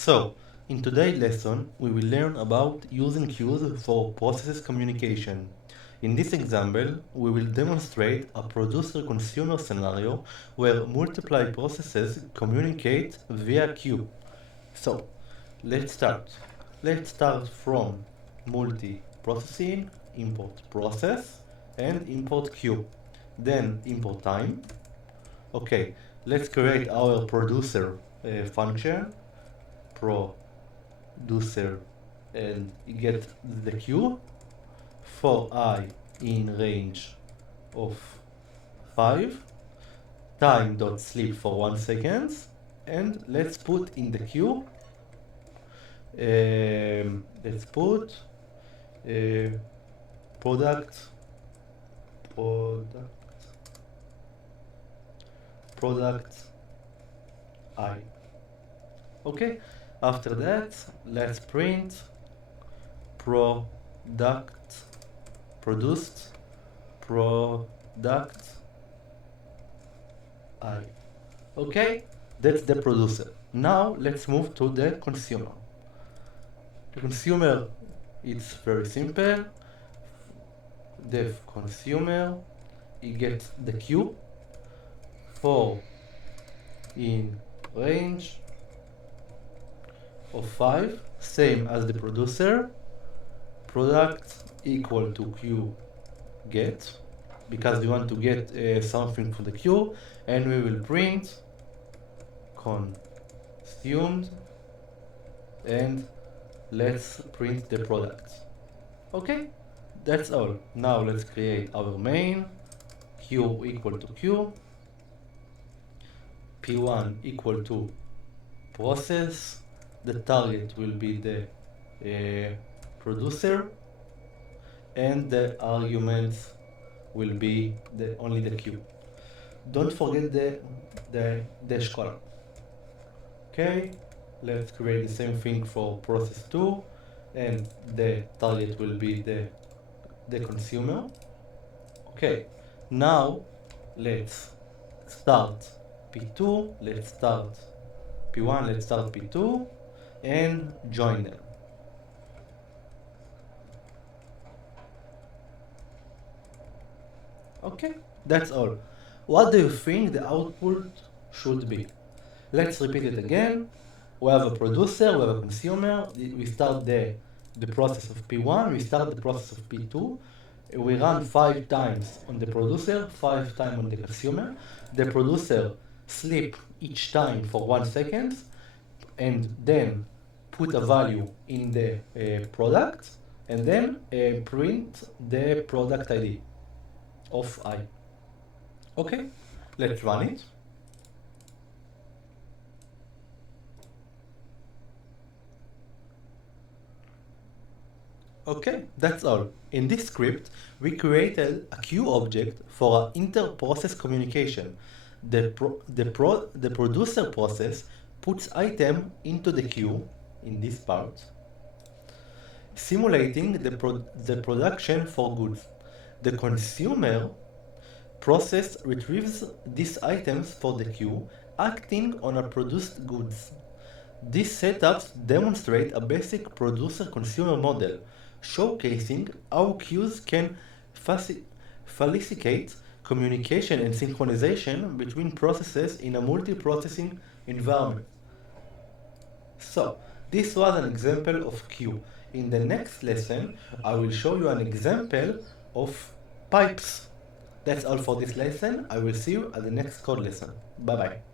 So, in today's lesson, we will learn about using queues for process communication. In this example, we will demonstrate a producer-consumer scenario where multiple processes communicate via queue. So, let's start. Let's start from multi-processing, import process, and import queue. Then import time. Okay, let's create our producer function, producer, and get the queue for I in range of 5, time dot sleep for 1 second, and let's put in the queue, let's put uh, product, product, product I. Okay, after that, let's print product, produced, product I. Okay, that's the producer. Now let's move to the consumer. The consumer, it's very simple. The consumer, he gets the queue for in range of 5, same as the producer. Product equal to queue get, because we want to get something from the queue, and we will print consumed, and let's print the product. Okay, that's all. Now let's create our main, queue equal to queue, p1 equal to process, the target will be the producer, and the arguments will be only the queue. Don't forget the dash column. Okay, let's create the same thing for process 2, and the target will be the consumer. Okay, now let's start P2, let's start P1, let's start P2, and join them. Okay, that's all. What do you think the output should be? Let's repeat it again. We have a producer, we have a consumer. We start the process of P1, we start the process of P2. We run 5 times on the producer, 5 times on the consumer. The producer sleep each time for 1 second, and then put a value in the product, and then print the product ID of I. Okay, let's run it. Okay, that's all. In this script, we created a queue object for inter-process communication. The producer process puts item into the queue in this part, simulating the production for goods. The consumer process retrieves these items for the queue, acting on a produced goods. These setups demonstrate a basic producer-consumer model, showcasing how queues can facilitate communication and synchronization between processes in a multi-processing environment. So, this was an example of queue. In the next lesson, I will show you an example of pipes. That's all for this lesson. I will see you at the next code lesson. Bye bye.